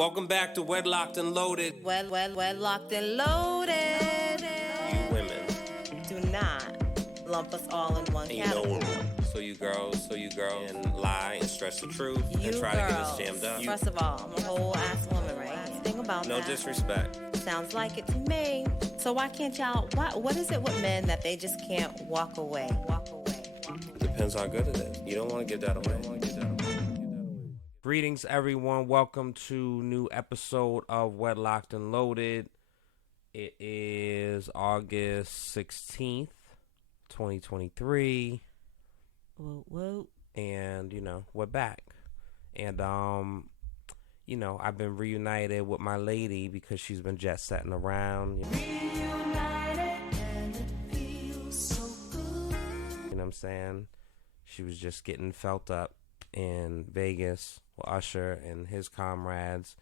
Welcome back to Wedlocked and Loaded. Wedlocked and loaded. You women. Do not lump us all in one category. So you girls, and lie and stretch the truth You and try girls, to get us jammed up. First of all, I'm a whole ass woman, right? Think about No that. disrespect. Sounds like it to me. So why can't y'all? What is it with men that they just can't walk away? Depends how good it is. You don't want to give that away. Greetings, everyone. Welcome to new episode of Wedlocked and Loaded. It is August 16th, 2023. Whoa. And, we're back. And, I've been reunited with my lady because she's been jet setting around. Reunited and it feels so good. You know what I'm saying? She was just getting felt up in Vegas with Usher and his comrades.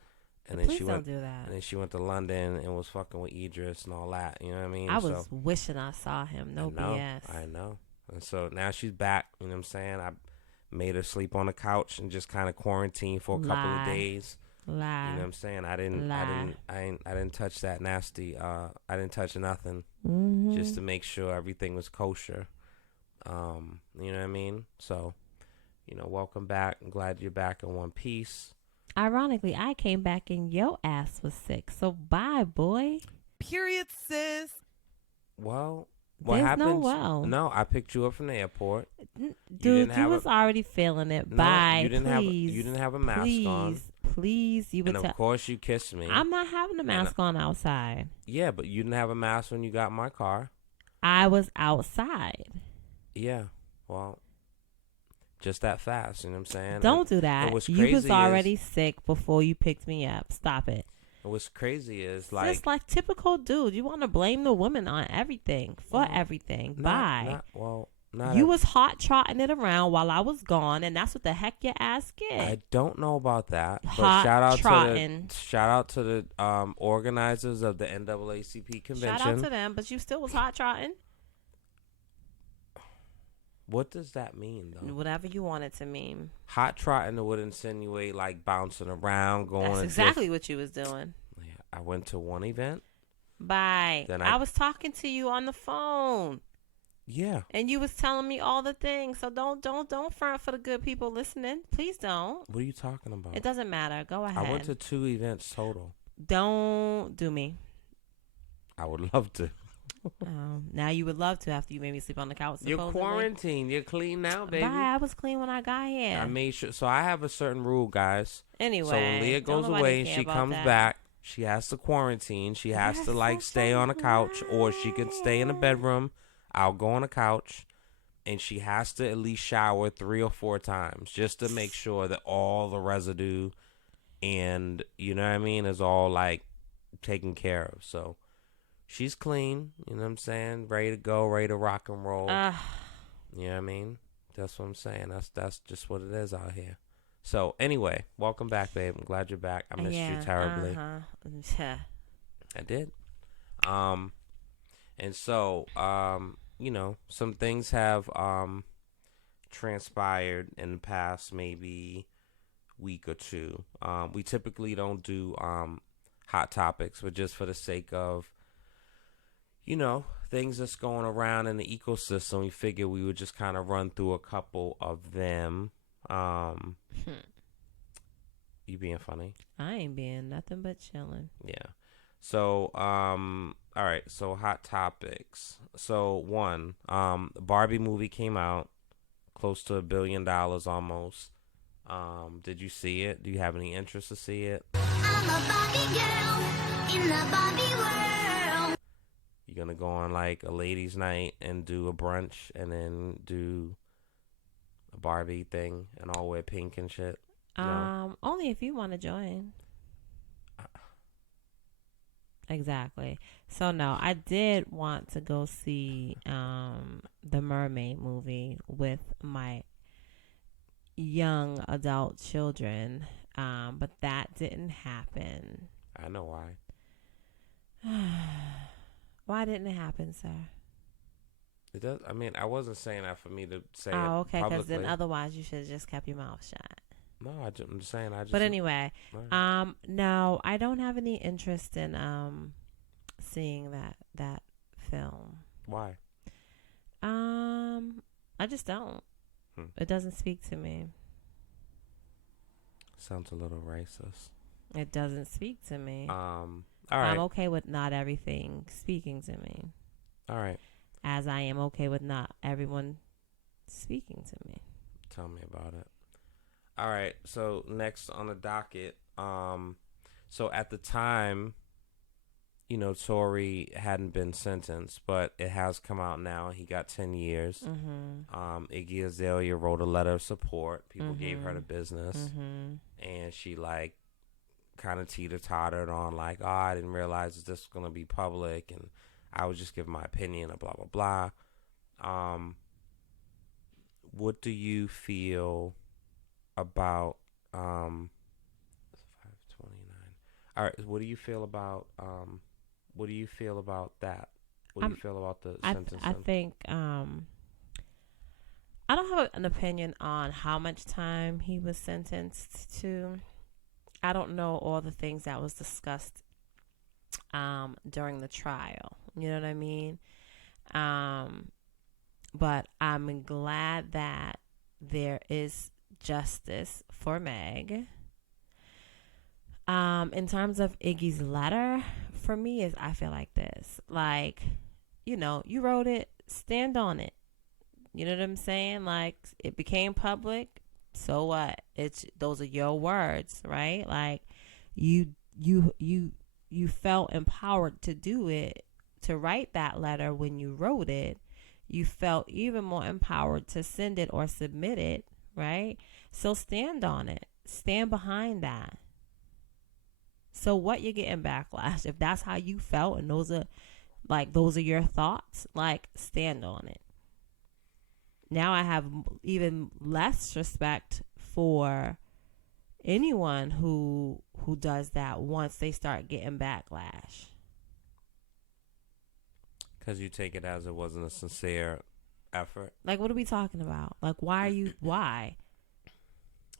And then Please she don't went, do that. And then she went to London and was fucking with Idris and all that. You know what I mean? I was wishing I saw him. No BS. I know. And so now she's back. You know what I'm saying? I made her sleep on the couch and just kind of quarantine for a couple of days. Lie. You know what I'm saying? I didn't touch that nasty. I didn't touch nothing just to make sure everything was kosher. You know what I mean? So, welcome back. I'm glad you're back in one piece. Ironically, I came back and your ass was sick. So bye, boy. Period, sis. Well, what There's happened? no, I picked you up from the airport. Dude, you was already feeling it. Bye. You didn't have a mask on. Please, you would and of course you kissed me. I'm not having a mask on outside. Yeah, but you didn't have a mask when you got in my car. I was outside. Yeah, well, just that fast, you know what I'm saying? Don't do that. You was already sick before you picked me up. Stop it. What's crazy is It's like typical dude. You want to blame the woman on everything, everything. Bye. You was hot trotting it around while I was gone, and that's what the heck your ass get. I don't know about that. Hot but trotting. Shout out to the organizers of the NAACP convention. Shout out to them, but you still was hot trotting. What does that mean, though? Whatever you want it to mean. Hot trotting would insinuate like bouncing around, going. That's exactly what you was doing. Yeah, I went to one event. Bye. I was talking to you on the phone. Yeah. And you was telling me all the things. So don't front for the good people listening. Please don't. What are you talking about? It doesn't matter. Go ahead. I went to 2 events total. Don't do me. I would love to. Now you would love to after you made me sleep on the couch. You're quarantined. You're clean now, baby. Bye. I was clean when I got here. I made sure. So I have a certain rule, guys. Anyway. So when Leah goes away and she comes back, she has to quarantine. She has to stay on a couch, or she can stay in the bedroom. I'll go on the couch, and she has to at least shower 3 or 4 times just to make sure that all the residue and, you know what I mean, is all taken care of. So she's clean, you know what I'm saying? Ready to go, ready to rock and roll. You know what I mean? That's what I'm saying. That's just what it is out here. So anyway, welcome back, babe. I'm glad you're back. I missed you terribly. I did. And so, some things have transpired in the past maybe week or two. We typically don't do hot topics, but just for the sake of, things that's going around in the ecosystem, we figured we would just kind of run through a couple of them. You being funny? I ain't being nothing but chilling. Yeah. So, all right. So hot topics. So 1, the Barbie movie came out, close to $1 billion almost. Did you see it? Do you have any interest to see it? I'm a Barbie girl in the Barbie world. You gonna go on a ladies' night and do a brunch and then do a Barbie thing and all wear pink and shit? No? Only if you want to join. Exactly. So no, I did want to go see the Mermaid movie with my young adult children, but that didn't happen. I know why. Why didn't it happen, sir? It does. I mean, I wasn't saying that for me to say it okay, because publicly. then otherwise you should have just kept your mouth shut. No, I'm just saying. But anyway, no, I don't have any interest in seeing that film. Why? I just don't. It doesn't speak to me. Sounds a little racist. It doesn't speak to me. All right. I'm okay with not everything speaking to me. All right. As I am okay with not everyone speaking to me. Tell me about it. All right. So next on the docket, so at the time, Tory hadn't been sentenced, but it has come out now. He got 10 years. Mm-hmm. Iggy Azalea wrote a letter of support. People gave her the business, and she kind of teeter-tottered on I didn't realize this was going to be public, and I was just giving my opinion and blah, blah, blah. What do you feel about 529? All right, what do you feel about that? What do you feel about the sentencing? I think I don't have an opinion on how much time he was sentenced to. I don't know all the things that was discussed during the trial. You know what I mean? But I'm glad that there is justice for Meg. In terms of Iggy's letter, for me, I feel like this. You wrote it, stand on it. You know what I'm saying? It became public. So what? Those are your words, right? You felt empowered to do it, to write that letter when you wrote it. You felt even more empowered to send it or submit it, right? So stand on it. Stand behind that. So what, you're getting backlash. If that's how you felt and those are your thoughts, stand on it. Now I have even less respect for anyone who does that once they start getting backlash. Because you take it as it wasn't a sincere effort. What are we talking about? Why?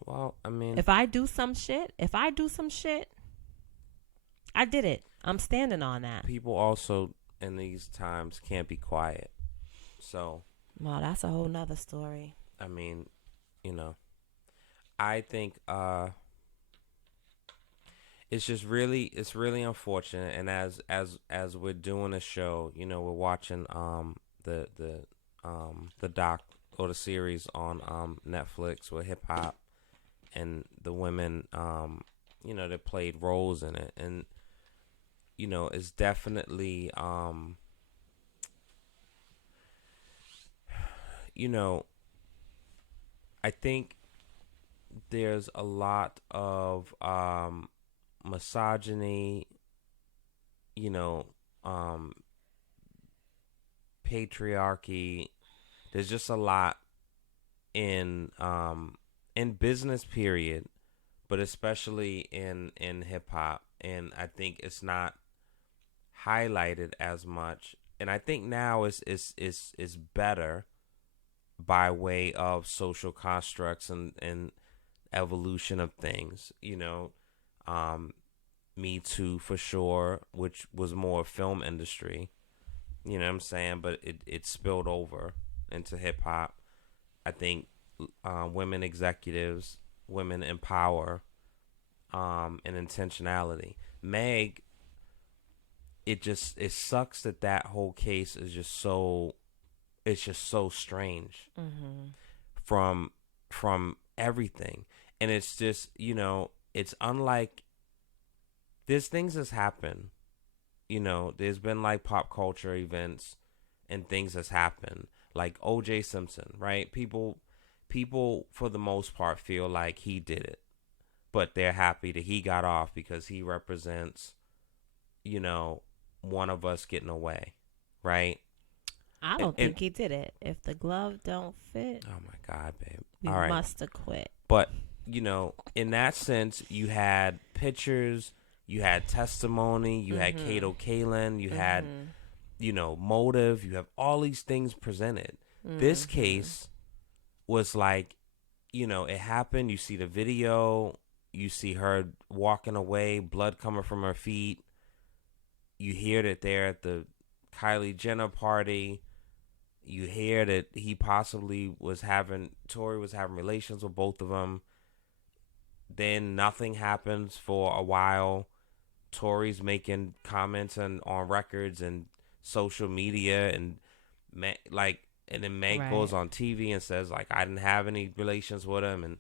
Well, I mean, if I do some shit, I did it. I'm standing on that. People also in these times can't be quiet. So. Well, that's a whole nother story. I mean, I think it's really unfortunate. And as we're doing a show, we're watching the doc or the series on Netflix with hip hop and the women that played roles in it, and it's definitely I think there's a lot of misogyny, patriarchy. There's just a lot in business, period, but especially in hip hop, and I think it's not highlighted as much. And I think now is better by way of social constructs and evolution of things. Me Too for sure, which was more film industry. You know what I'm saying? But it spilled over into hip hop. I think women executives, women in power, and intentionality. Meg, it sucks that whole case is just so strange from everything. And it's just, it's unlike, there's things that's happened, there's been pop culture events and things that's happened, like O.J. Simpson, right? People for the most part feel like he did it, but they're happy that he got off because he represents, one of us getting away, right? I don't think he did it. If the glove don't fit, oh my God, babe, we must have quit. But in that sense, you had pictures, you had testimony, you had Kato Kalin, you had motive, you have all these things presented. This case was it happened. You see the video. You see her walking away, blood coming from her feet. You hear that they're at the Kylie Jenner party. You hear that Tory was having relations with both of them. Then nothing happens for a while. Tory's making comments on records and social media, and then Meg goes on TV and says I didn't have any relations with him, and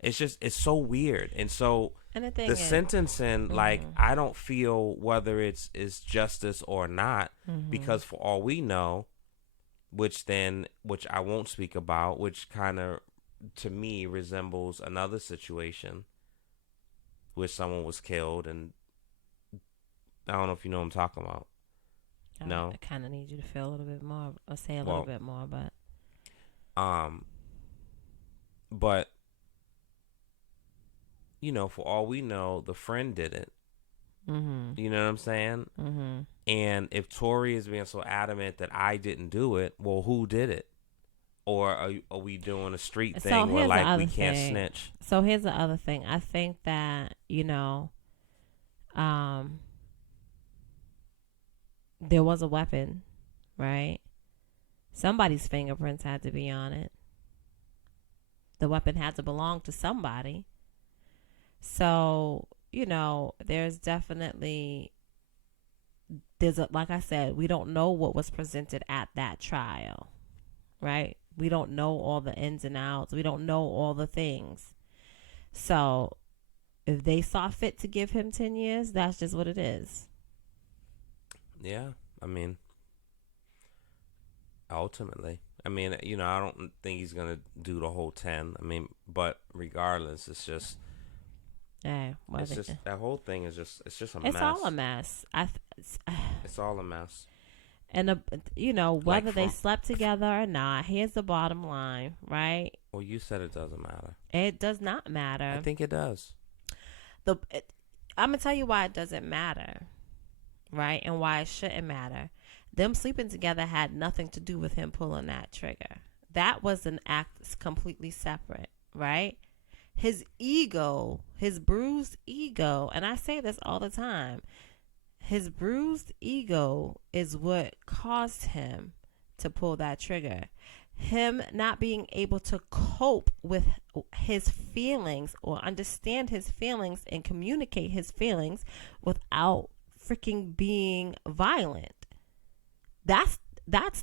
it's so weird. And so the sentencing, I don't feel whether it's justice or not, because for all we know, which I won't speak about, which kind of to me resembles another situation where someone was killed, and I don't know if you know what I'm talking about. No, I kind of need you to feel a little bit more, or say a little bit more, but for all we know, the friend did it. Mm-hmm. You know what I'm saying? Mm-hmm. And if Tory is being so adamant that I didn't do it, well, who did it? Or are we doing a street thing where we can't snitch? So here's the other thing. I think that there was a weapon, right? Somebody's fingerprints had to be on it. The weapon had to belong to somebody. So, there's definitely, like I said, we don't know what was presented at that trial, right? We don't know all the ins and outs. We don't know all the things. So if they saw fit to give him 10 years, that's just what it is. Yeah. I mean, ultimately, I don't think he's going to do the whole 10. But regardless, it's just, that whole thing is just, it's just a it's mess. It's all a mess. It's all a mess. And, whether they slept together or not, here's the bottom line, right? Well, you said it doesn't matter. It does not matter. I think it does. I'm going to tell you why it doesn't matter, right? And why it shouldn't matter. Them sleeping together had nothing to do with him pulling that trigger. That was an act completely separate, right? His ego, his bruised ego, and I say this all the time, his bruised ego is what caused him to pull that trigger. Him not being able to cope with his feelings or understand his feelings and communicate his feelings without freaking being violent. That's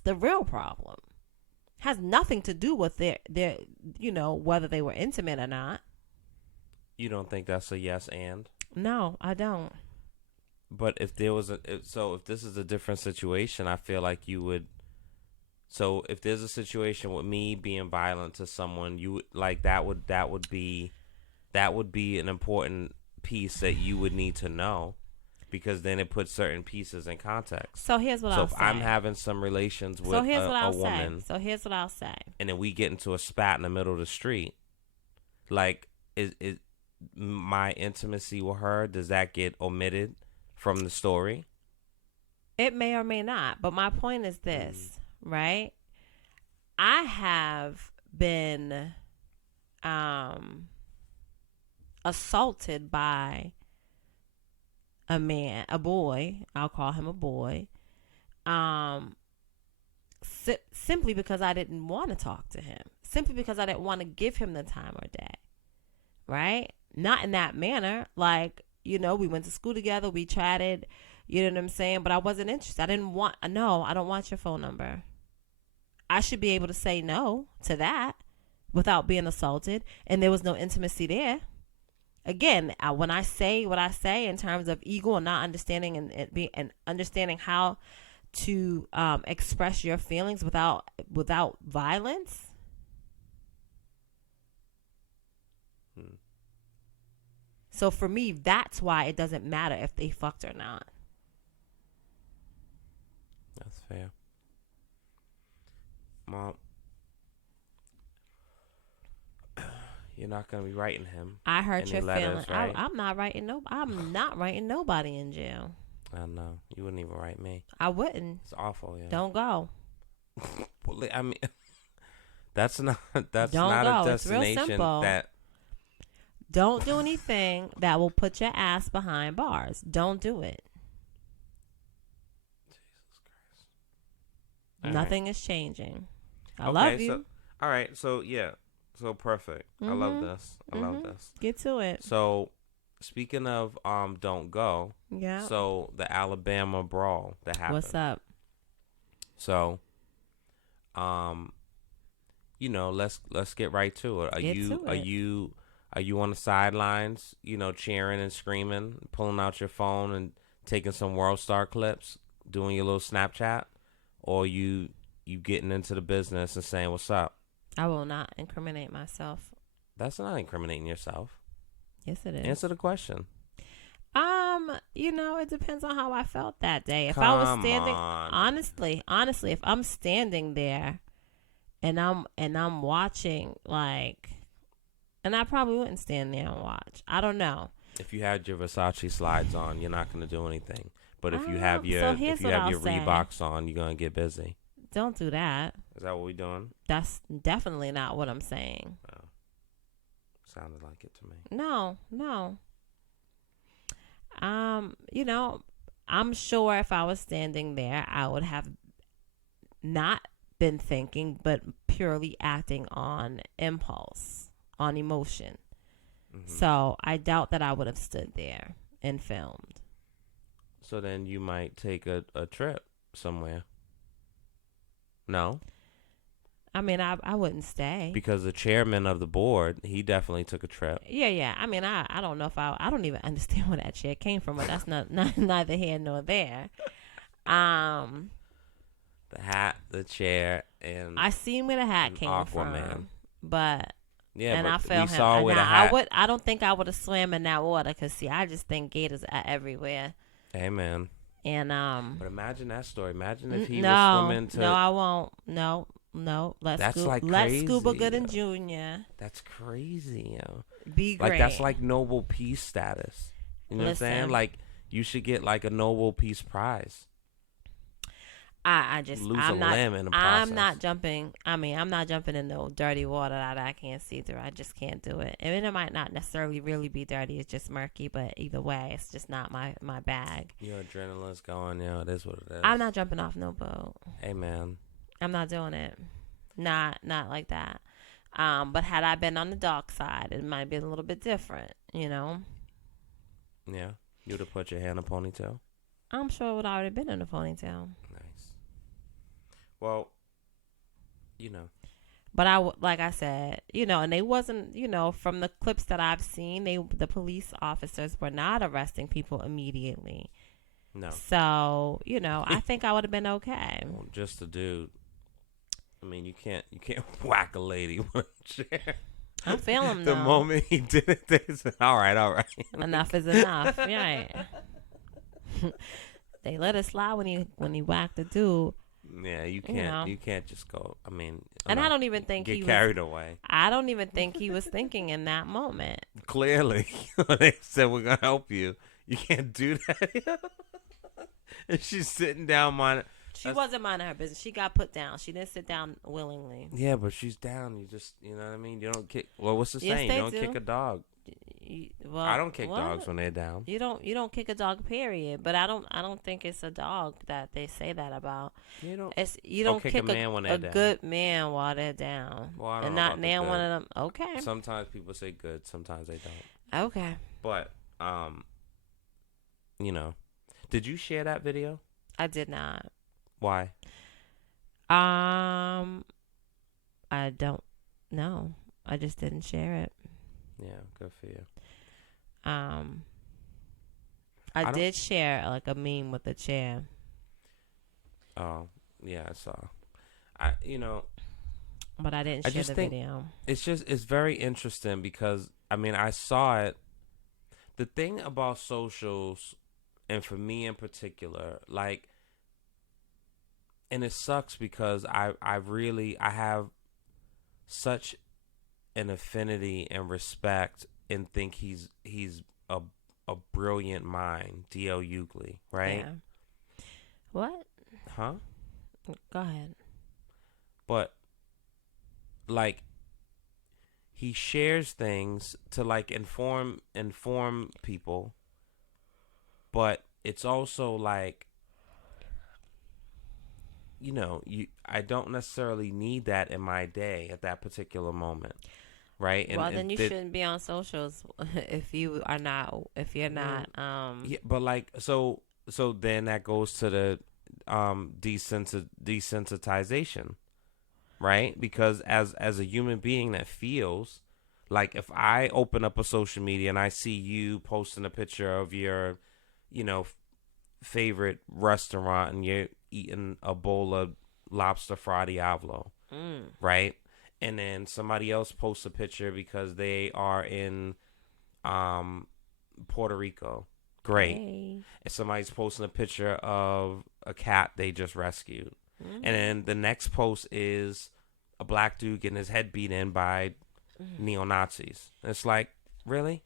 the real problem. Has nothing to do with their whether they were intimate or not. You don't think that's a yes and? No, I don't. But if this is a different situation, I feel like you would. So if there's a situation with me being violent to someone, you that would be an important piece that you would need to know, because then it puts certain pieces in context. So here's what I'll say. So if I'm having some relations with a woman, so here's what I'll say. And then we get into a spat in the middle of the street, is my intimacy with her, does that get omitted from the story? It may or may not, but my point is this, right? I have been assaulted by a man, a boy, I'll call him a boy, simply because I didn't want to talk to him, simply because I didn't want to give him the time of day, right? Not in that manner, we went to school together, we chatted, you know what I'm saying? But I wasn't interested. I don't want your phone number. I should be able to say no to that without being assaulted. And there was no intimacy there. Again, when I say what I say in terms of ego and not understanding and understanding how to express your feelings without violence. So for me, that's why it doesn't matter if they fucked or not. That's fair. Well, you're not gonna be writing him. I hurt your feelings. Right? I'm not writing nobody in jail. I know. You wouldn't even write me. I wouldn't. It's awful. Yeah. Don't go. Well, That's not Don't not go. a It's real destination simple. that Don't do anything that will put your ass behind bars. Don't do it. All Nothing is changing. I okay, love you. So, all right, so yeah. So perfect. I love this. I love this. Get to it. So speaking of don't go. Yeah. So the Alabama brawl that happened. What's up? So you know, let's get right to it. Are you on the sidelines, you know, cheering and screaming, pulling out your phone and taking some World Star clips, doing your little Snapchat, or you getting into the business and saying what's up? I will not incriminate myself. That's not incriminating yourself. Yes, it is. Answer the question. You know, it depends on how I felt that day. If Come I was standing, on. honestly, if I'm standing there and I'm watching, like, and I probably wouldn't stand there and watch. I don't know. If you had your Versace slides on, you're not going to do anything. But if you have your so here's what I'll say. Reeboks on, you're going to get busy. Don't do that. Is that what we're doing? That's definitely not what I'm saying. Oh. Sounded like it to me. No. You know, I'm sure if I was standing there, I would have not been thinking, but purely acting on impulse, on emotion. Mm-hmm. So I doubt that I would have stood there and filmed. So then you might take a trip somewhere. No? I mean, I wouldn't stay. Because the chairman of the board, he definitely took a trip. Yeah. I mean, I don't know if I don't even understand where that chair came from, but that's not neither here nor there. The hat, the chair, and I seen where the hat came Aquaman. from, but yeah, and but I felt we him. saw And where the now, hat. I don't think I would have swam in that water because see, I just think gators are everywhere. Amen. And But imagine that story. Imagine if he no, was swimming to. no, I won't. No. Let's That's like let's crazy, Scuba Gooden yo. Jr. That's crazy, yo. Be great. Like that's like Nobel Peace status. You know what I'm saying? Listen. Like you should get like a Nobel Peace Prize. I just Lose I'm a not limb in the I'm not process. jumping. I mean, I'm not jumping in no dirty water that I can't see through. I just can't do it. I mean, it might not necessarily really be dirty. It's just murky. But either way, it's just not my bag. Your adrenaline's going, yo. It is what it is. I'm not jumping off no boat. Hey, man. I'm not doing it. Not like that. But had I been on the dark side, it might be a little bit different. You know. Yeah. You'd have put your hair in a ponytail. I'm sure it would already been in a ponytail. Nice. Well, you know. But like I said, you know, and they wasn't, you know, from the clips that I've seen, the police officers were not arresting people immediately. No. So, you know, I think I would have been okay. Well, just a dude. I mean, you can't whack a lady with a chair. I feel him The though. moment he did it, they said, all right. Enough is enough. Right. They let it slide when he whacked the dude. Yeah, you can't just go. I mean, And I don't even think get he carried away. I don't even think he was thinking in that moment. Clearly, they said we're gonna help you. You can't do that. And she's sitting down, She wasn't minding her business. She got put down. She didn't sit down willingly. Yeah, but she's down. You just, you know what I mean. You don't kick. Well, what's the Yes, saying? they You don't do. kick a dog. Well, I don't kick what? dogs when they're down. You don't kick a dog, period. But I don't think it's a dog that they say that about. You don't. You don't kick kick a man when they're down. good man while they're down. Well, I don't and know not about the nail good. one of them. Okay. Sometimes people say good. Sometimes they don't. Okay. But you know, did you share that video? I did not. Why? I don't know. I just didn't share it. Yeah, good for you. I did share like a meme with a chair. Oh, yeah, I saw. But I didn't I share just the think video. it's very interesting because I mean I saw it. The thing about socials, and for me in particular, like, and it sucks because I have such an affinity and respect and think he's a brilliant mind, D.L. Hughley, right? Yeah. What? Huh? Go ahead. But like he shares things to like inform people, but it's also like, you know, I don't necessarily need that in my day at that particular moment, right? Well, then you shouldn't be on socials if you're not. Yeah, but like so then that goes to the desensitization, right? Because as a human being that feels, like if I open up a social media and I see you posting a picture of your, you know, favorite restaurant and you're eating a bowl of lobster fra diavolo, right? And then somebody else posts a picture because they are in Puerto Rico. Great. Hey. And somebody's posting a picture of a cat they just rescued. And then the next post is a black dude getting his head beat in by neo-Nazis. And it's like, really?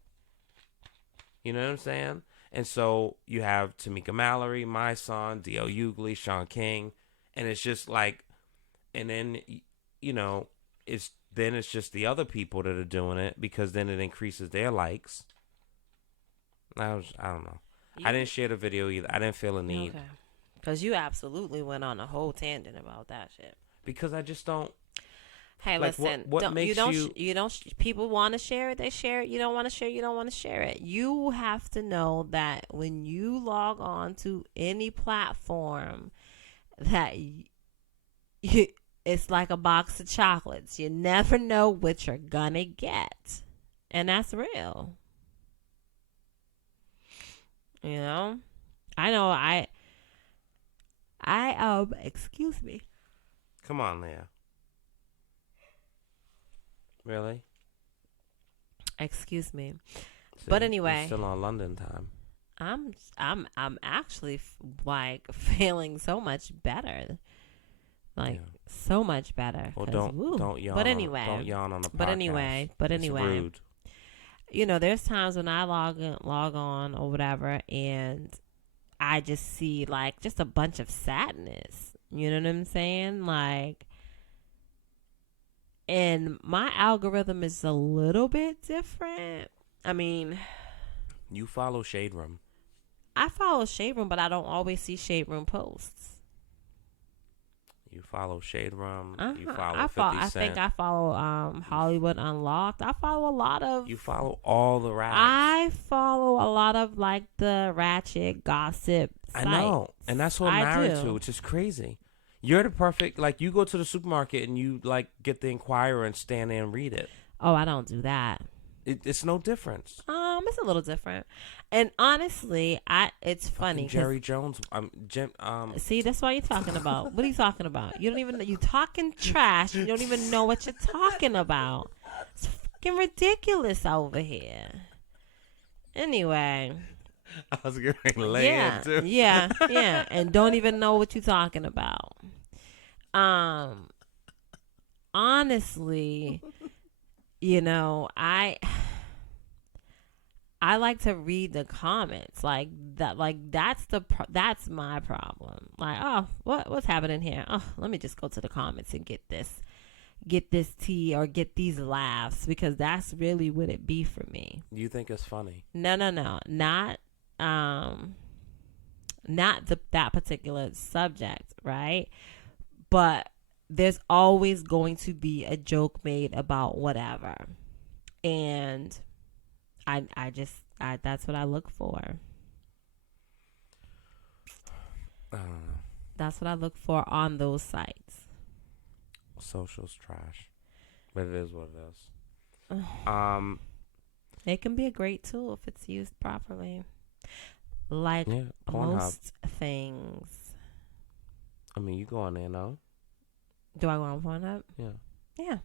You know what I'm saying? And so you have Tamika Mallory, my son, D.L. Hughley, Sean King. And it's just like, and then, you know, it's just the other people that are doing it because then it increases their likes. I don't know. I didn't share the video either. I didn't feel a need. Okay. Because you absolutely went on a whole tangent about that shit. Because I just don't. Hey, like, listen. what makes you don't. People want to share it. They share it. You don't want to share. You don't want to share it. You have to know that when you log on to any platform, that it's like a box of chocolates. You never know what you're gonna get, and that's real. You know, I know. Excuse me. Come on, Leah. Really? Excuse me. See, But anyway, you're still on London time. I'm actually like feeling so much better. Like so much better. Well, don't yawn. But anyway, don't yawn on the podcast. But It's anyway. rude. You know, there's times when I log on or whatever, and I just see like just a bunch of sadness. You know what I'm saying? Like, and my algorithm is a little bit different. I mean, you follow Shade Room. I follow Shade Room, but I don't always see Shade Room posts. You follow Shade Room. You follow 50 Cent. I think I follow Hollywood Unlocked. I follow a lot of. You follow all the rags. I follow a lot of like the ratchet gossip sites. I know, and that's what I'm married to, which is crazy. You're the perfect, like, you go to the supermarket and you like get the Inquirer and stand there and read it. Oh, I don't do that. It's no difference. It's a little different, and honestly, it's funny. Jerry Jones. See, that's what you're talking about. What are you talking about? You don't even know. You talking trash. You don't even know what you're talking about. It's fucking ridiculous over here. Anyway. I was getting to lay in too. Yeah, and don't even know what you're talking about. Honestly, you know, I like to read the comments like that. Like that's my problem. Like, oh, what's happening here? Oh, let me just go to the comments and get this tea or get these laughs, because that's really what it be for me. You think it's funny? No, not that particular subject, right? But there's always going to be a joke made about whatever, and I that's what I look for. That's what I look for on those sites. Social's trash, but it is what it is. It can be a great tool if it's used properly. Like most things. I mean, you go on there now. Do I go on Pornhub? Yeah. Yeah.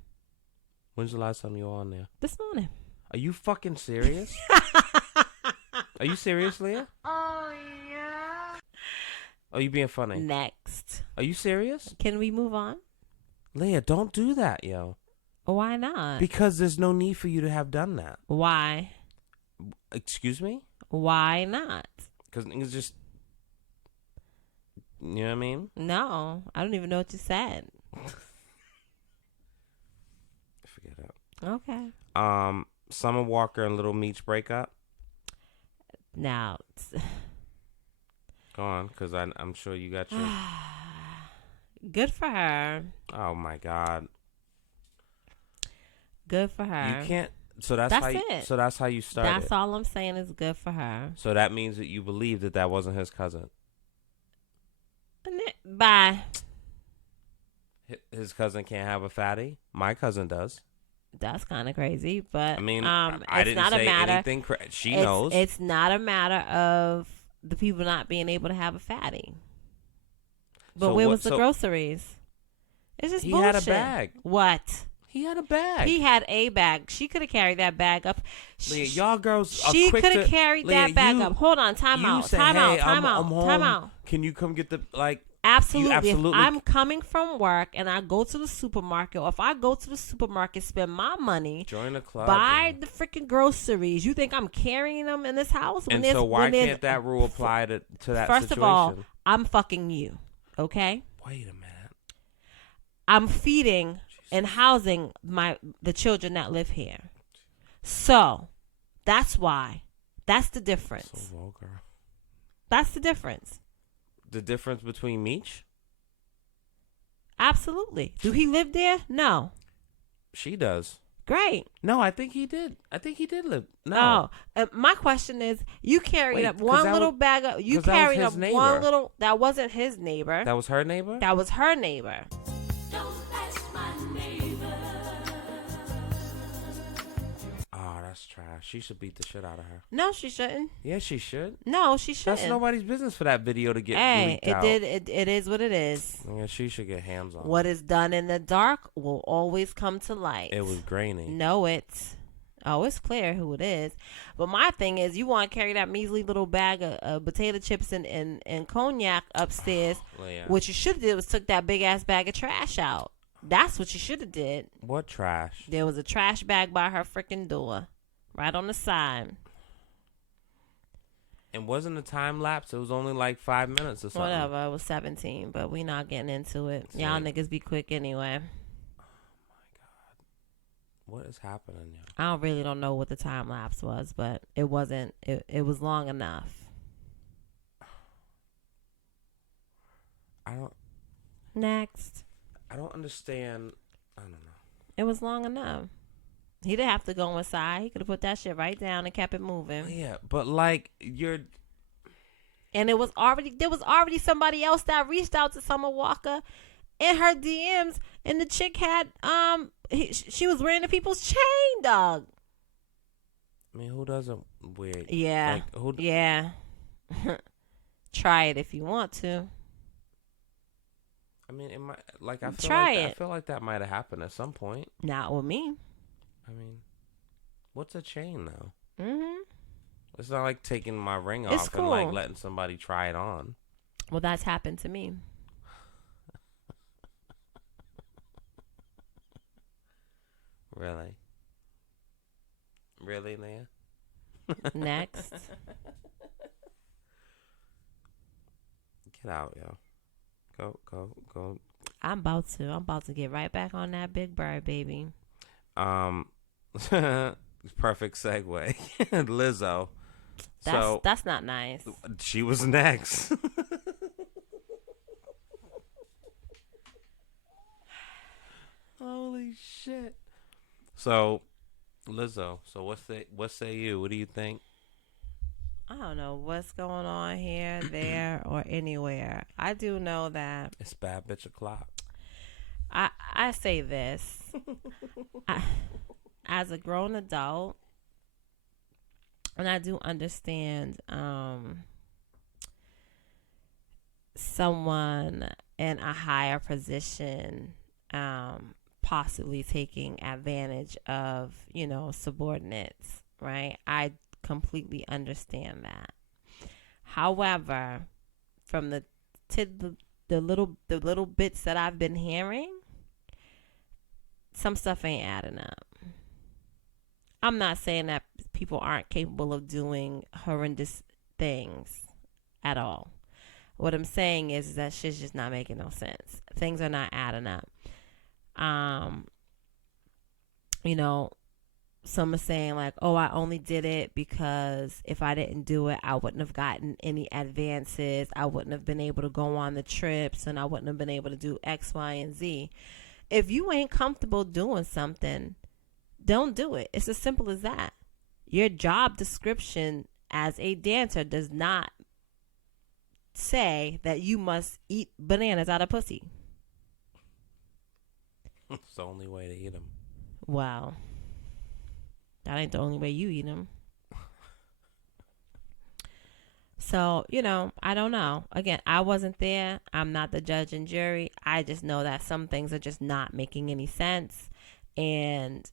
When's the last time you were on there? This morning. Are you fucking serious? Are you serious, Leah? Oh, yeah. Are you being funny? Next. Are you serious? Can we move on? Leah, don't do that, yo. Why not? Because there's no need for you to have done that. Why? Excuse me? Why not? Because niggas just... You know what I mean? No. I don't even know what you said. Okay. Summer Walker and Little Meech break up. Now, Go on, because I'm sure you got your... good for her. Oh, my God. Good for her. You can't... So that's it. So that's how you started. That's all I'm saying is good for her. So that means that you believe that wasn't his cousin. Bye. His cousin can't have a fatty. My cousin does. That's kind of crazy, but I mean, I I it's didn't not say a matter. anything. She knows. It's not a matter of the people not being able to have a fatty. But So where what- was the so- groceries? It's just He bullshit. had a bag. What? He had a bag. He had a bag. She could have carried that bag up. Leah, y'all girls are She quick could to... have carried Leah, that bag you- up. Hold on, time you out. say, Time hey, out. Time I'm out. home. Time out. Can you come get the Absolutely. absolutely- If I'm coming from work and I go to the supermarket, or if I go to the supermarket, spend my money, join the club? buy then. the freaking groceries. You think I'm carrying them in this house? And so why can't that rule apply to that First situation? of all, I'm fucking you. Okay? Wait a minute. I'm feeding and housing the children that live here. So that's why. That's the difference. So vulgar. That's the difference. The difference between Meech? Absolutely. Do he live there? No. She does. Great. No, I think he did. I think he did live. No. Oh, my question is, you carried Wait, up 'cause one that little was- bag of. You 'cause that was carried his up neighbor. one little. That wasn't his neighbor. That was her neighbor? That was her neighbor. Oh, that's trash. She should beat the shit out of her. No, she shouldn't. Yeah, she should. No, she shouldn't. That's nobody's business for that video to get Hey, leaked it out. did. It is what it is. Yeah, she should get hands on. What is done in the dark will always come to light. It was grainy. No, it's clear who it is. But my thing is, you want to carry that measly little bag of potato chips and cognac upstairs. Well, yeah. What you should have did was took that big ass bag of trash out. That's what you should have did. What trash? There was a trash bag by her freaking door, right on the side. And wasn't a time lapse. It was only like 5 minutes or something. Whatever. It was 17, but we not getting into it. Y'all niggas be quick anyway. What is happening here? I really don't know what the time lapse was, but it wasn't. It was long enough. Next. I don't understand. I don't know. It was long enough. He didn't have to go inside. He could have put that shit right down and kept it moving. Yeah, but like And there was already somebody else that reached out to Summer Walker in her DMs, and the chick had she was wearing the people's chain, dog. I mean, who doesn't wear? Yeah, Like, who? yeah. Try it if you want to. I mean, it might. Like, I feel Try like it. I feel like that might have happened at some point. Not with me. I mean, what's a chain though? Mhm. It's not like taking my ring It's off and like cool. letting somebody try it on. Well, that's happened to me. Really? Really, Leah? Next. Get out, yo. Go. I'm about to get right back on that big bird, baby. Perfect segue. Lizzo. That's not nice. She was next. Holy shit. So, Lizzo. So what say you? What do you think? I don't know what's going on here, there, or anywhere. I do know that It's bad bitch o'clock. I say this. As a grown adult, and I do understand someone in a higher position possibly taking advantage of, subordinates, right? I completely understand that. However, from the little bits that I've been hearing, some stuff ain't adding up. I'm not saying that people aren't capable of doing horrendous things at all. What I'm saying is that shit's just not making no sense. Things are not adding up. you know, some are saying like, oh, I only did it because if I didn't do it, I wouldn't have gotten any advances. I wouldn't have been able to go on the trips, and I wouldn't have been able to do X, Y, and Z. If you ain't comfortable doing something, don't do it. It's as simple as that. Your job description as a dancer does not say that you must eat bananas out of pussy. It's the only way to eat them. Wow. That ain't the only way you eat them. So, you know, I don't know. Again, I wasn't there. I'm not the judge and jury. I just know that some things are just not making any sense. And,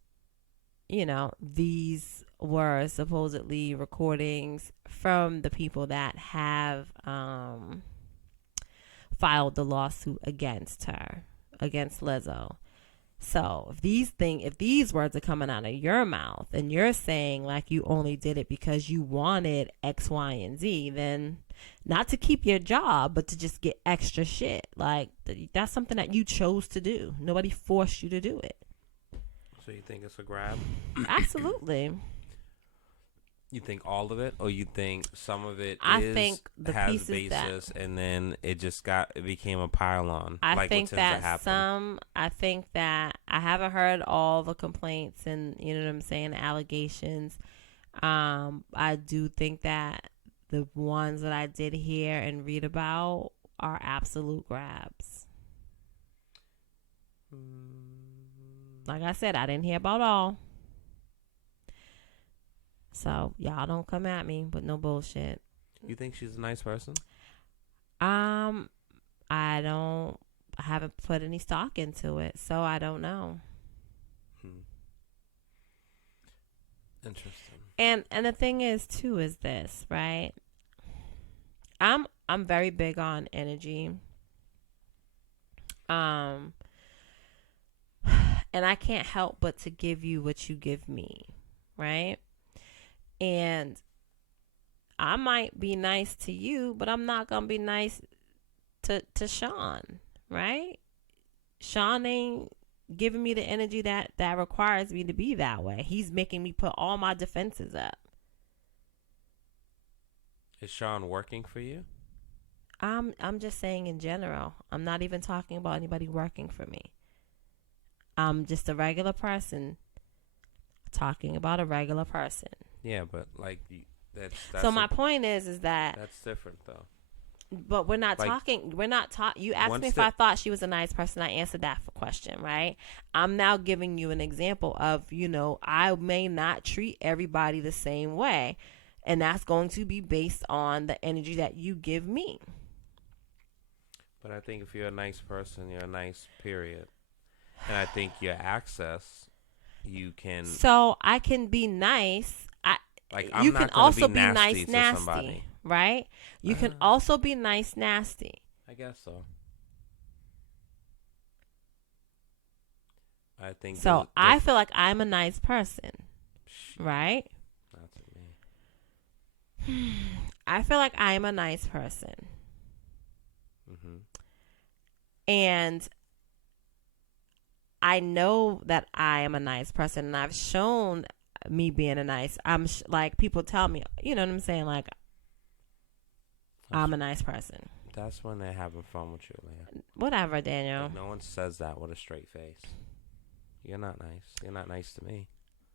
you know, these were supposedly recordings from the people that have filed the lawsuit against her, against Lizzo. So if these words are coming out of your mouth and you're saying like you only did it because you wanted X, Y, and Z, then not to keep your job, but to just get extra shit. Like that's something that you chose to do. Nobody forced you to do it. So you think it's a grab? Absolutely. You think all of it, or you think some of it think the has pieces basis, and then it became a pile-on? I think that I haven't heard all the complaints and, you know what I'm saying, allegations. I do think that the ones that I did hear and read about are absolute grabs. Like I said, I didn't hear about all. So y'all don't come at me with no bullshit. You think she's a nice person? I haven't put any stock into it, so I don't know. Interesting. And the thing is too is this, right? I'm very big on energy. And I can't help but to give you what you give me, right? And I might be nice to you, but I'm not going to be nice to Sean, right? Sean ain't giving me the energy that requires me to be that way. He's making me put all my defenses up. Is Sean working for you? I'm just saying in general. I'm not even talking about anybody working for me. I'm just a regular person talking about a regular person. Yeah, but like that's so my point is that that's different though. But we're not talking. We're not You asked me if I thought she was a nice person. I answered that question, right? I'm now giving you an example of, you know, I may not treat everybody the same way, and that's going to be based on the energy that you give me. But I think if you're a nice person, you're a nice, period. And I think your access, you can. So I can be nice. You can also be nice, nasty, right? You can also be nice, nasty. I guess so. I think so. I feel like I'm a nice person, right? Not to me. I feel like I am a nice person, and I know that I am a nice person, and I've shown me being a nice. Like people tell me, you know what I'm saying? Like I'm a nice person. That's when they're having fun with you, man. Whatever, Daniel. Like, no one says that with a straight face. You're not nice. You're not nice to me.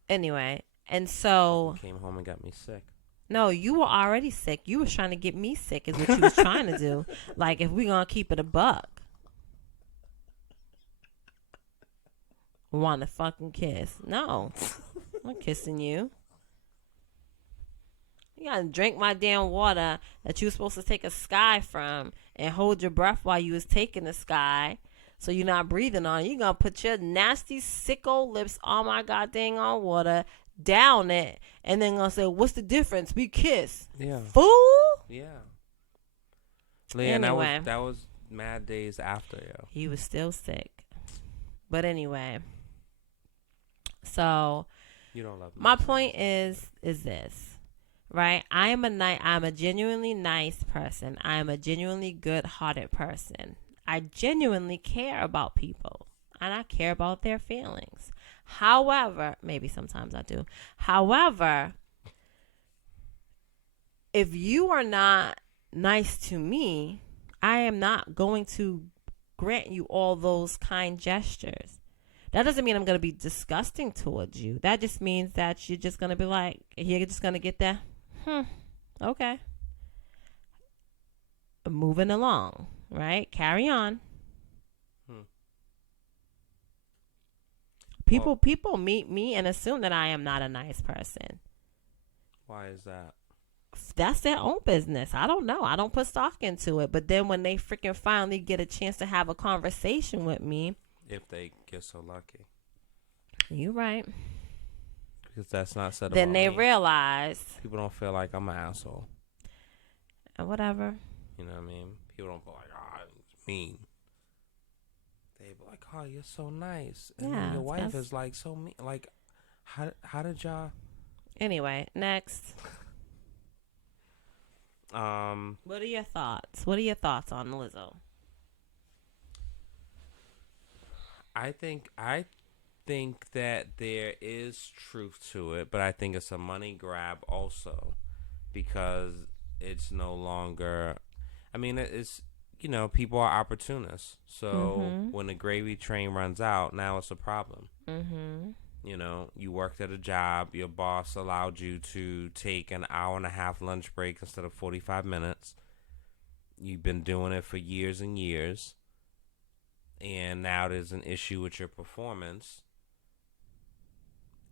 Anyway, and so you came home and got me sick. No, you were already sick. You was trying to get me sick, is what you was trying to do. Like if we gonna keep it a buck. Want to fucking kiss? No, I'm not kissing you. You gotta drink my damn water that you were supposed to take a sky from and hold your breath while you was taking the sky, so you're not breathing on it. You gonna put your nasty sick old lips on my goddamn on water, down it, and then gonna say, "What's the difference? We kiss." Yeah. Fool. Yeah. Leanne, anyway, that was mad days after, yo. He was still sick, but anyway. So, you don't love me. My point is this, right? I'm a genuinely nice person. I am a genuinely good-hearted person. I genuinely care about people, and I care about their feelings. However, maybe sometimes I do. However, if you are not nice to me, I am not going to grant you all those kind gestures. That doesn't mean I'm going to be disgusting towards you. That just means that you're just going to be like, you're just going to get that, okay. Moving along, right? Carry on. People meet me and assume that I am not a nice person. Why is that? That's their own business. I don't know. I don't put stock into it. But then when they freaking finally get a chance to have a conversation with me, if they get so lucky, you're right. Because that's not said. Then about they me. realize People don't feel like I'm an asshole. Whatever. You know what I mean? People don't feel like, it's mean. They be like, oh, you're so nice. And then your wife is like so mean. Like, how did y'all? Anyway, next. What are your thoughts? What are your thoughts on Lizzo? I think that there is truth to it, but I think it's a money grab also, because it's no longer. I mean, it's, people are opportunists. So when the gravy train runs out, now it's a problem. You worked at a job. Your boss allowed you to take an hour and a half lunch break instead of 45 minutes. You've been doing it for years and years. And now there's an issue with your performance.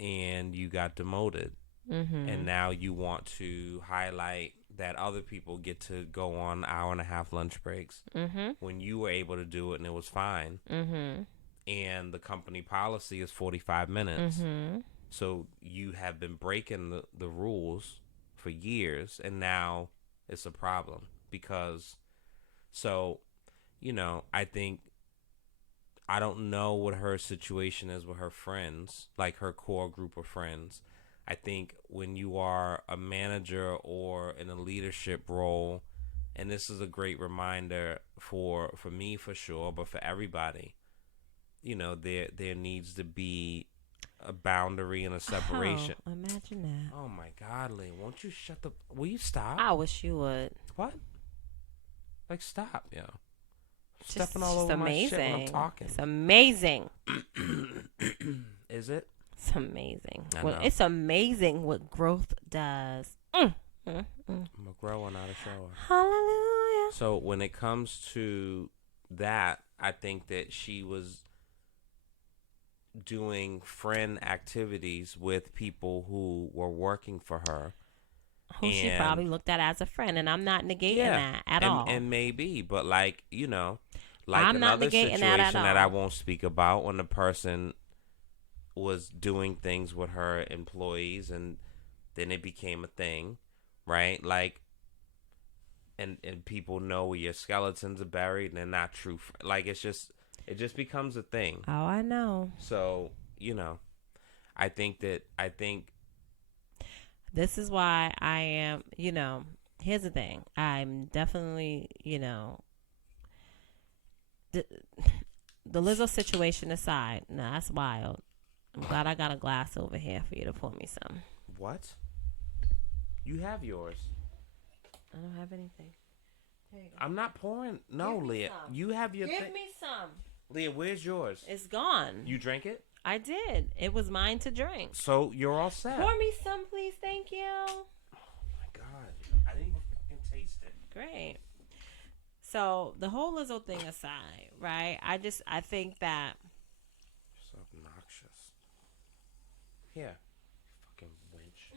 And you got demoted. And now you want to highlight that other people get to go on hour and a half lunch breaks when you were able to do it and it was fine. And the company policy is 45 minutes. So you have been breaking the rules for years, and now it's a problem because, I don't know what her situation is with her friends, like her core group of friends. I think when you are a manager or in a leadership role, and this is a great reminder for me for sure, but for everybody, there needs to be a boundary and a separation. Oh, imagine that. Oh my God, Lee, won't you shut the? Will you stop? I wish you would. What? Like, stop, yo. Stepping all over my shit when I'm talking. It's amazing. Is it? It's amazing. I know. It's amazing what growth does. I'm a grower, not a shower. Hallelujah. So when it comes to that, I think that she was doing friend activities with people who were working for her. Who she probably looked at as a friend, and I'm not negating that at all. And maybe, but I'm not another negating situation that at all. that I won't speak about, when the person was doing things with her employees, and then it became a thing, right? Like, and people know where your skeletons are buried, and they're not true. Like, it just becomes a thing. Oh, I know. So, I think this is why I am, here's the thing. I'm definitely, the Lizzo situation aside. No, that's wild. I'm glad I got a glass over here for you to pour me some. What? You have yours. I don't have anything. There you go. I'm not pouring. No, Leah. Some. You have your Give thing. me some. Leah, where's yours? It's gone. You drank it? I did. It was mine to drink. So you're all set. Pour me some, please. Thank you. Oh my God. I didn't even fucking taste it. Great. So the whole Lizzo thing aside, right? I think that. You're so obnoxious. Here. Fucking wench.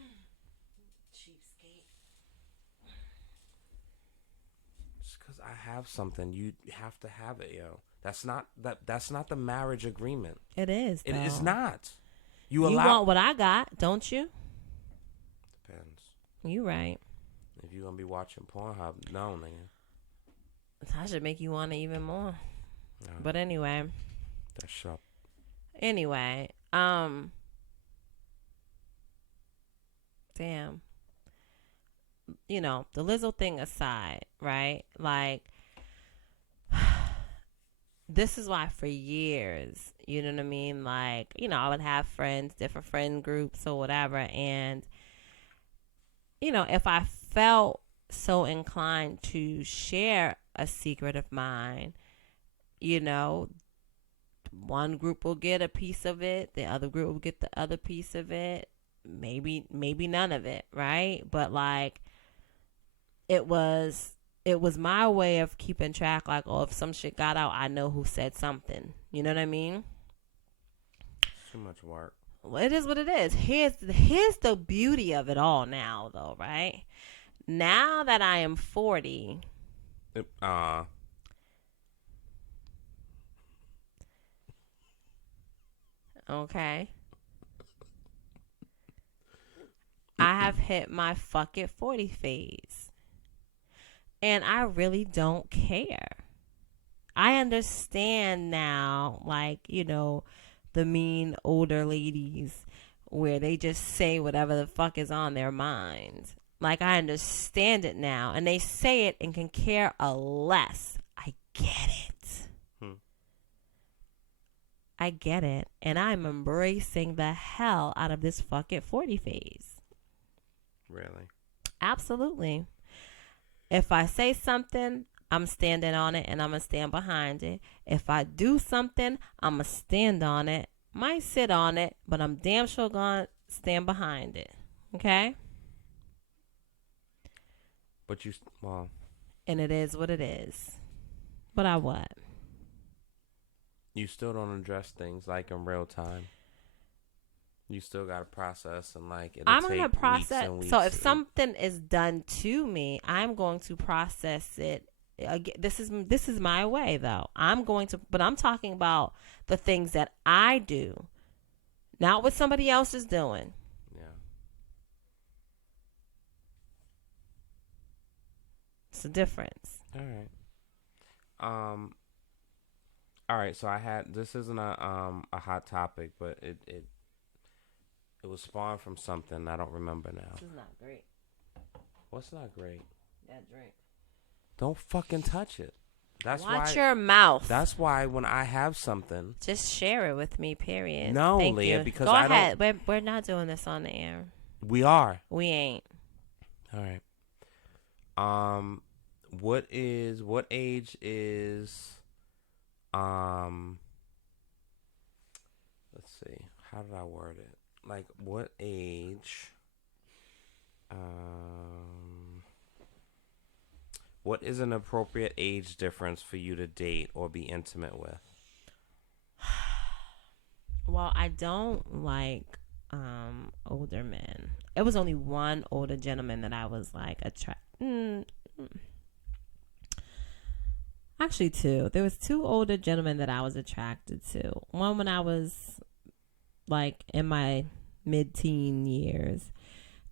Cheapskate. Just because I have something, you have to have it, yo. That's not the marriage agreement. It is. It is though. not. You want what I got, don't you? Depends. You right. If you're gonna be watching Pornhub, no, nigga. I should make you want it even more. No. But anyway. That's up. Anyway, damn. The Lizzo thing aside, right? Like, this is why for years, you know what I mean? Like, you know, I would have friends, different friend groups or whatever. And, you know, if I felt so inclined to share a secret of mine, you know, one group will get a piece of it, the other group will get the other piece of it, maybe none of it, right? But like it was my way of keeping track, like, oh, if some shit got out, I know who said something. You know what I mean? It's too much work. Well, it is what it is. Here's the beauty of it all now, though, right? Now that I am 40, okay, I have hit my fuck it 40 phase. And I really don't care. I understand now, like, you know, the mean older ladies where they just say whatever the fuck is on their minds. Like, I understand it now. And they say it and can care a less. I get it. I get it. And I'm embracing the hell out of this fuck it 40 phase. Really? Absolutely. If I say something, I'm standing on it and I'm going to stand behind it. If I do something, I'm going to stand on it. Might sit on it, but I'm damn sure going to stand behind it. Okay? But well. And it is what it is. But I what? You still don't address things like in real time. You still got to process and like I'm going to process. Weeks and weeks. So if something is done to me, I'm going to process it. This is my way though. But I'm talking about the things that I do, not what somebody else is doing. Yeah. It's a difference. All right. All right. So this isn't a hot topic, but it was spawned from something I don't remember now. This is not great. What's not great? That drink. Don't fucking touch it. Watch your mouth. That's why when I have something, just share it with me. Period. No, Thank Leah, you. because Go I ahead. We're not doing this on the air. We are. We ain't. All right. What age is let's see. How did I word it? Like, what age what is an appropriate age difference for you to date or be intimate with? Well, I don't like older men. It was only one older gentleman that I was like Actually, two. There was two older gentlemen that I was attracted to. One when I was like in my mid-teen years,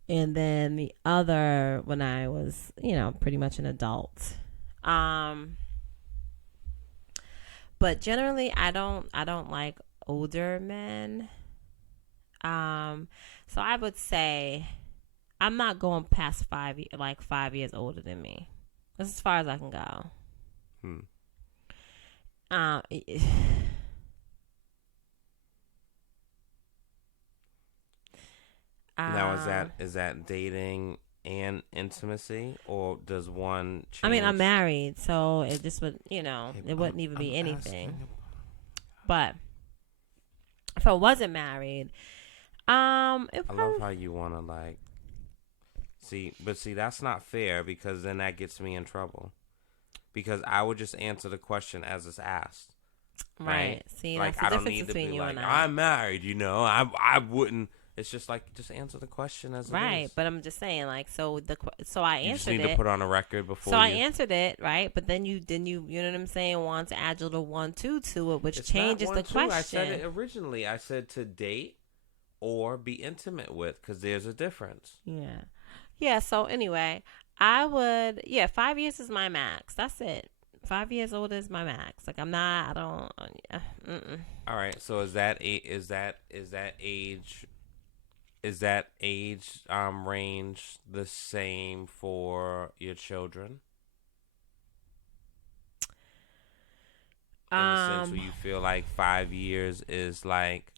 and then the other when I was, you know, pretty much an adult. But generally, I don't like older men. So I would say I'm not going past 5 years older than me. That's as far as I can go. Now is that dating and intimacy, or does one change? I mean, I'm married, so it just would, you know, it wouldn't even be anything. But if I wasn't married, I love how you want to like see, that's not fair, because then that gets me in trouble. Because I would just answer the question as it's asked. Right. See, like, that's the I don't difference need to between be you like, and I. I'm married, you know. I wouldn't. It's just like, just answer the question as it is. Right, but I'm just saying, like, so I answered it. You just need to put on a record before. So I answered it, right? But then you know what I'm saying, want to add a little 1-2 to it, which changes the question. I said it originally. I said to date or be intimate with, because there's a difference. Yeah. So anyway, I would. 5 years is my max. That's it. 5 years older is my max. Like, I'm not. I don't. All right. So is that age range the same for your children? In the sense where you feel like 5 years is like.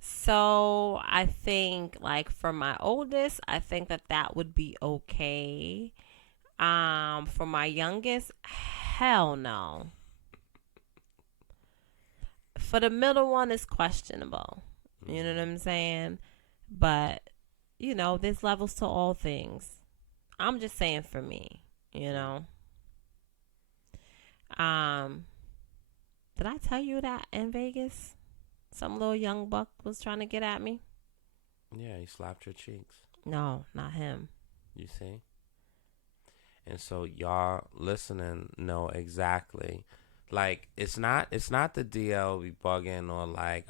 So I think like for my oldest, I think that would be okay. For my youngest, hell no. For the middle one, it's questionable. You know what I'm saying? But you know, there's levels to all things. I'm just saying for me, you know. Did I tell you that in Vegas? Some little young buck was trying to get at me. Yeah, he slapped your cheeks. No, not him. You see? And so y'all listening know exactly. Like, it's not the DL be bugging or like,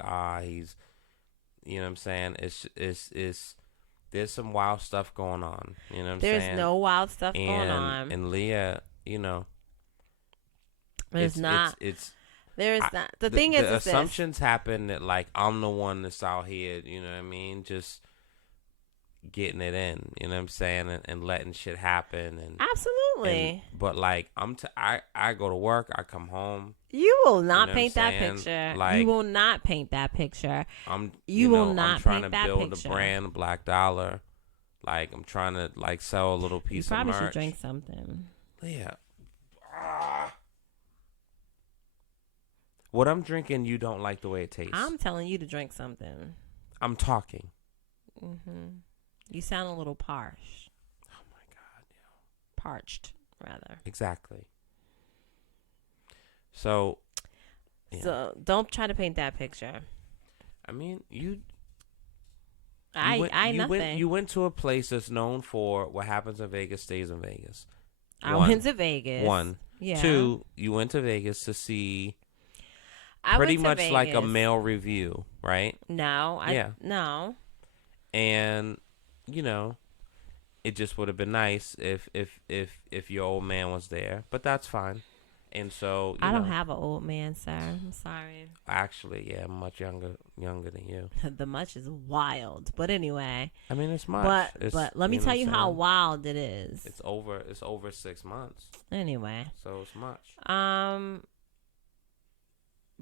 he's, you know what I'm saying? It's there's some wild stuff going on. You know what I'm saying? There's no wild stuff going on. And Leah, you know. There's not. There's not. The assumptions happen that like I'm the one that's out here, you know what I mean? Just getting it in, you know what I'm saying, and letting shit happen and absolutely. But like I go to work, I come home. You will not paint that picture. Like, you will not paint that picture. I'm not trying to paint that build picture. a brand, Black Dollar. Like I'm trying to like sell a little piece of merch. You probably should drink something. Yeah. What I'm drinking, you don't like the way it tastes. I'm telling you to drink something. I'm talking. You sound a little parched. Oh my God, yeah. Parched, rather. Exactly. So. Yeah. So don't try to paint that picture. I mean, nothing. You went to a place that's known for what happens in Vegas stays in Vegas. I went to Vegas. One. Yeah. Two, you went to Vegas to see. Pretty much Vegas. Like a male review, right? No. No. And, you know, it just would have been nice if your old man was there. But that's fine. And so, I don't have an old man, sir. I'm sorry. Actually, yeah, I'm much younger than you. The much is wild. But anyway. I mean, it's much. But let me tell you how wild it is. It's over 6 months. Anyway. So it's much.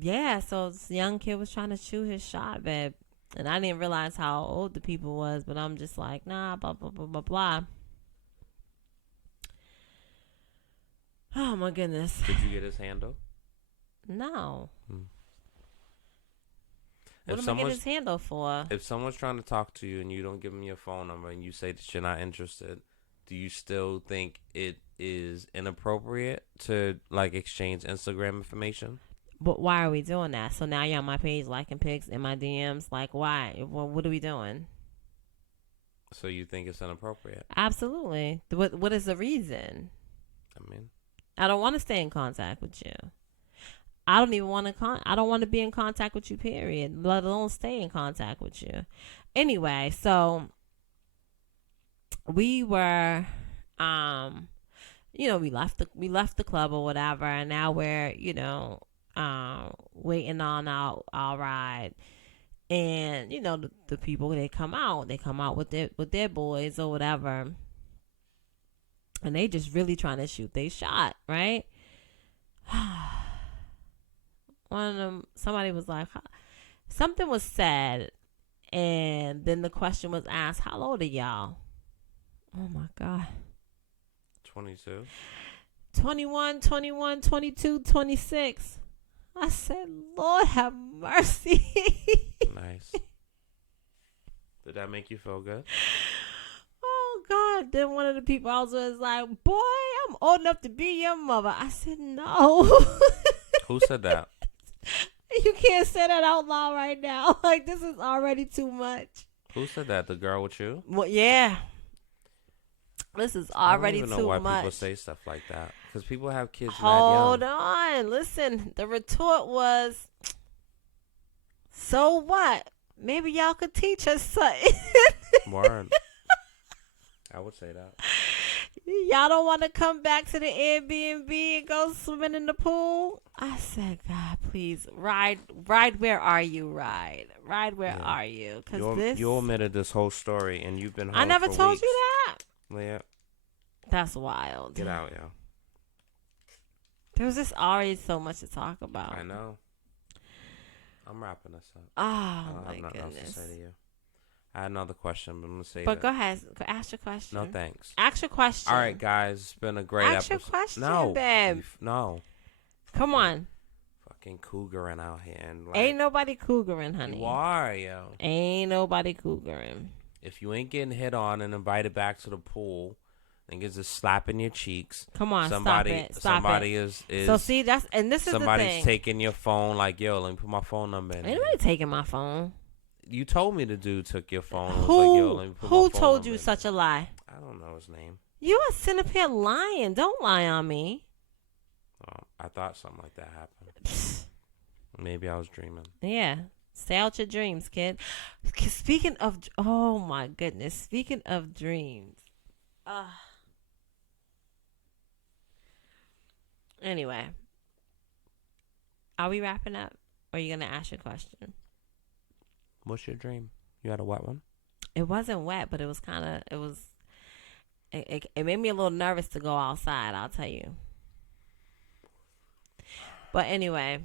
Yeah, so this young kid was trying to shoot his shot, babe. And I didn't realize how old the people was, but I'm just like, nah, blah, blah, blah, blah, blah. Oh, my goodness. Did you get his handle? No. What am I getting his handle for? If someone's trying to talk to you and you don't give them your phone number and you say that you're not interested, do you still think it is inappropriate to, like, exchange Instagram information? But why are we doing that? So now you're on my page liking pics in my DMs. Like, why? Well, what are we doing? So you think it's inappropriate? Absolutely. What is the reason? I mean, I don't want to stay in contact with you. I don't even want to. I don't want to be in contact with you. Period. Let alone stay in contact with you. Anyway, so we were, we left the club or whatever, and now we're, waiting on our ride. And the people, they come out with their boys or whatever, and they just really trying to shoot their shot, right? One of them, somebody was like, something was said, and then the question was asked, how old are y'all? Oh my God. 22, 21, 22, 26. I said, Lord have mercy. Nice. Did that make you feel good? Oh, God. Then one of the people I was with was like, boy, I'm old enough to be your mother. I said, no. Who said that? You can't say that out loud right now. Like, this is already too much. Who said that? The girl with you? Well, yeah. This is already too much. I don't even know why people say stuff like that. Because people have kids Hold mad young. on. Listen, the retort was, so what? Maybe y'all could teach us something. Word. I would say that. Y'all don't want to come back to the Airbnb and go swimming in the pool? I said, God, please, ride. Where are you? Ride. Where are you? Because you omitted this whole story, and you've been home I never for told weeks. you that. Yeah. That's wild. Get out, yo. There was just already so much to talk about. I know. I'm wrapping this up. Oh, I don't my have nothing else to goodness. say to you. I had another question, but I'm going to say But go ahead. Go ask your question. No, thanks. Ask your question. All right, guys. It's been a great Ask episode. your question, no, babe. No. Come on. Fucking cougaring out here. And Ain't nobody cougaring, honey. You are, yo. Ain't nobody cougaring. If you ain't getting hit on and invited back to the pool, then it's just slapping your cheeks. Come on, somebody, stop it. somebody is. So see, this is the thing. Somebody's taking your phone. Like, yo, let me put my phone number in. Ain't nobody taking my phone. You told me the dude took your phone. And Who? was like, yo, let me put my Who phone told number you in. such a lie? I don't know his name. You a sitting up here lying. Don't lie on me. Oh, I thought something like that happened. Maybe I was dreaming. Yeah. Stay out your dreams, kid. Speaking of, oh my goodness. Speaking of dreams. Anyway. Are we wrapping up? Or are you going to ask your question? What's your dream? You had a wet one? It wasn't wet, but it was kind of, it made me a little nervous to go outside, I'll tell you. But anyway.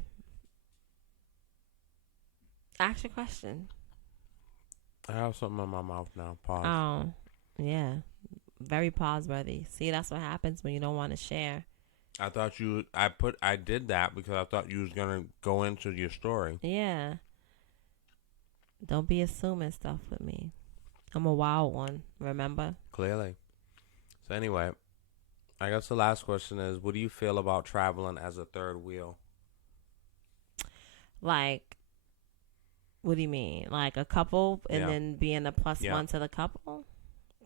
Ask your question. I have something in my mouth now. Pause. Oh, yeah. Very pause worthy. See, that's what happens when you don't want to share. I thought I did that because I thought you was going to go into your story. Yeah. Don't be assuming stuff with me. I'm a wild one, remember? Clearly. So anyway, I guess the last question is, what do you feel about traveling as a third wheel? Like, what do you mean? Like a couple and Yeah. then being a plus Yeah. one to the couple?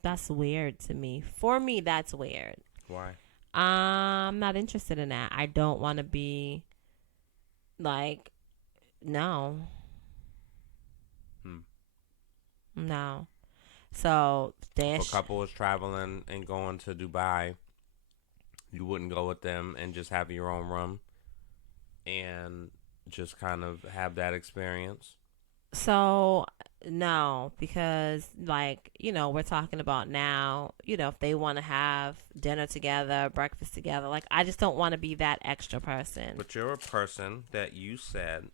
That's weird to me. For me, that's weird. Why? I'm not interested in that. I don't want to be like, no. No. So, If a couple was traveling and going to Dubai, you wouldn't go with them and just have your own room and just kind of have that experience? So, no, because, like, you know, we're talking about now, you know, if they want to have dinner together, breakfast together, like, I just don't want to be that extra person. But you're a person that you said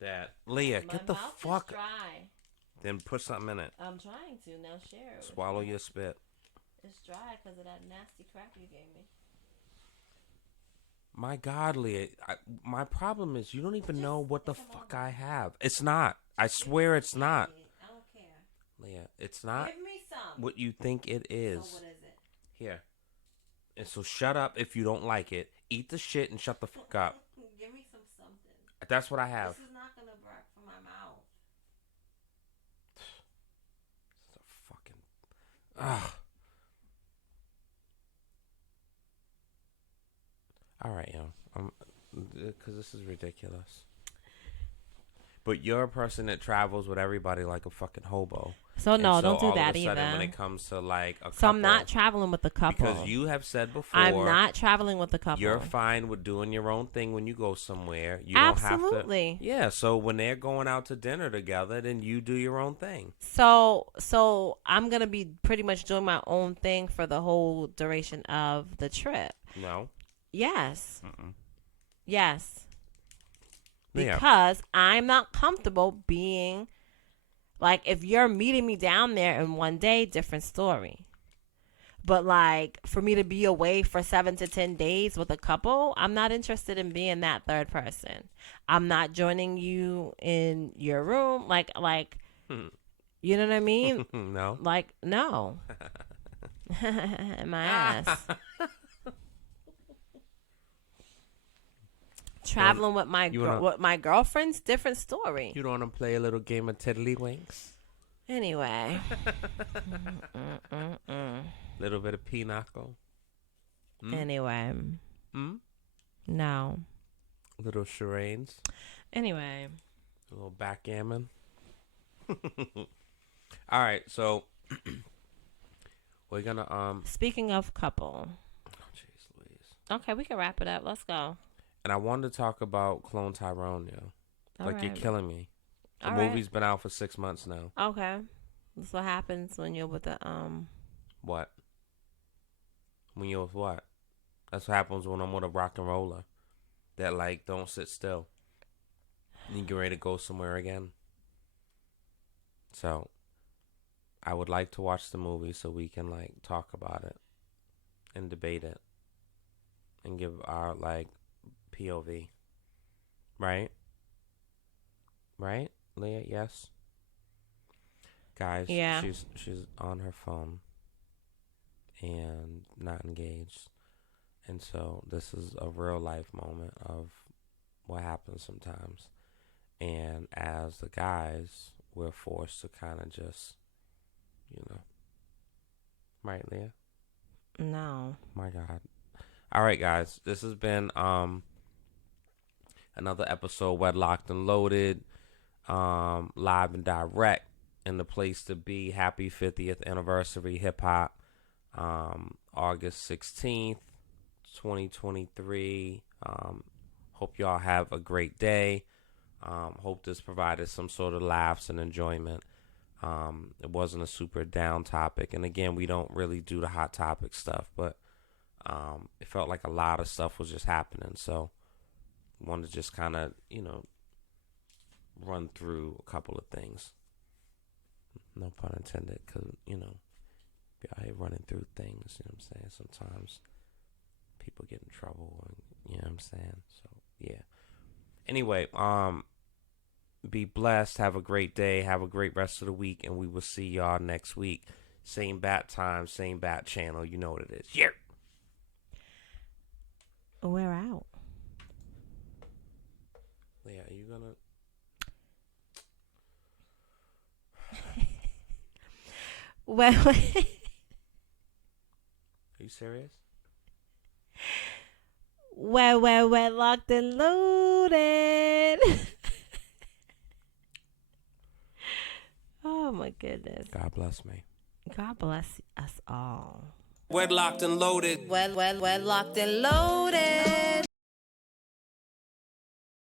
that, Leah, get the fuck. Dry. Then put something in it. I'm trying to. Now share it. Swallow your spit. It's dry because of that nasty crap you gave me. My God, Leah, my problem is you don't even know what the fuck I have. It's not. I swear it's not. I don't care. Leah, it's not Give me some. what you think it is. So what is it? Here. And so shut up if you don't like it. Eat the shit and shut the fuck up. Give me something. That's what I have. This is not going to work for my mouth. It's a fucking... Ugh. All right, yo. Because this is ridiculous. But you're a person that travels with everybody like a fucking hobo. So no, don't do all that of a sudden, either. when it comes to like a couple, So I'm not traveling with the couple. because you have said before I'm not traveling with the couple. you're fine with doing your own thing when you go somewhere. You Absolutely. don't have to. Yeah, so when they're going out to dinner together, then you do your own thing. So I'm gonna be pretty much doing my own thing for the whole duration of the trip. No. Yes. Mm-mm. Yes. Yeah. Because I'm not comfortable being like, if you're meeting me down there in one day, different story. But like, for me to be away for 7 to 10 days with a couple, I'm not interested in being that third person. I'm not joining you in your room. Like, you know what I mean? No. Like, no. My ass. Traveling with my girlfriends, different story. You don't want to play a little game of tiddlywinks? Anyway. Little bit of pinochle. Anyway. No. Little charades. Anyway. A little backgammon. All right, so we're gonna Speaking of couple. Oh, jeez Louise. Okay, we can wrap it up. Let's go. And I wanted to talk about Clone Tyrone, yo. All Like, you're right. killing me. The All movie's been out for 6 months now. Okay. That's what happens when you're with the What? When you're with what? That's what happens when I'm with a rock and roller that like don't sit still. You get ready to go somewhere again. So I would like to watch the movie so we can like talk about it and debate it and give our like POV. Right? Right? Leah, yes. Guys, Yeah. she's on her phone and not engaged. And so this is a real life moment of what happens sometimes. And as the guys, we're forced to kind of just, you know. Right, Leah? No. My God. All right, guys. This has been another episode, Wedlocked and Loaded, live and direct, in the place to be. Happy 50th anniversary hip hop, August 16th, 2023. Hope y'all have a great day. Hope this provided some sort of laughs and enjoyment. It wasn't a super down topic, and again, we don't really do the hot topic stuff, but it felt like a lot of stuff was just happening, so wanted to just kind of, run through a couple of things. No pun intended, because, be out here running through things, you know what I'm saying? Sometimes people get in trouble, and, you know what I'm saying? So, yeah. Anyway, be blessed. Have a great day. Have a great rest of the week, and we will see y'all next week. Same bat time, same bat channel. You know what it is. Yeah. We're out. Yeah, are you gonna? Well, Are you serious? well, locked and loaded. Oh my goodness. God bless me. God bless us all. Wedlocked and loaded. Wedlocked and loaded.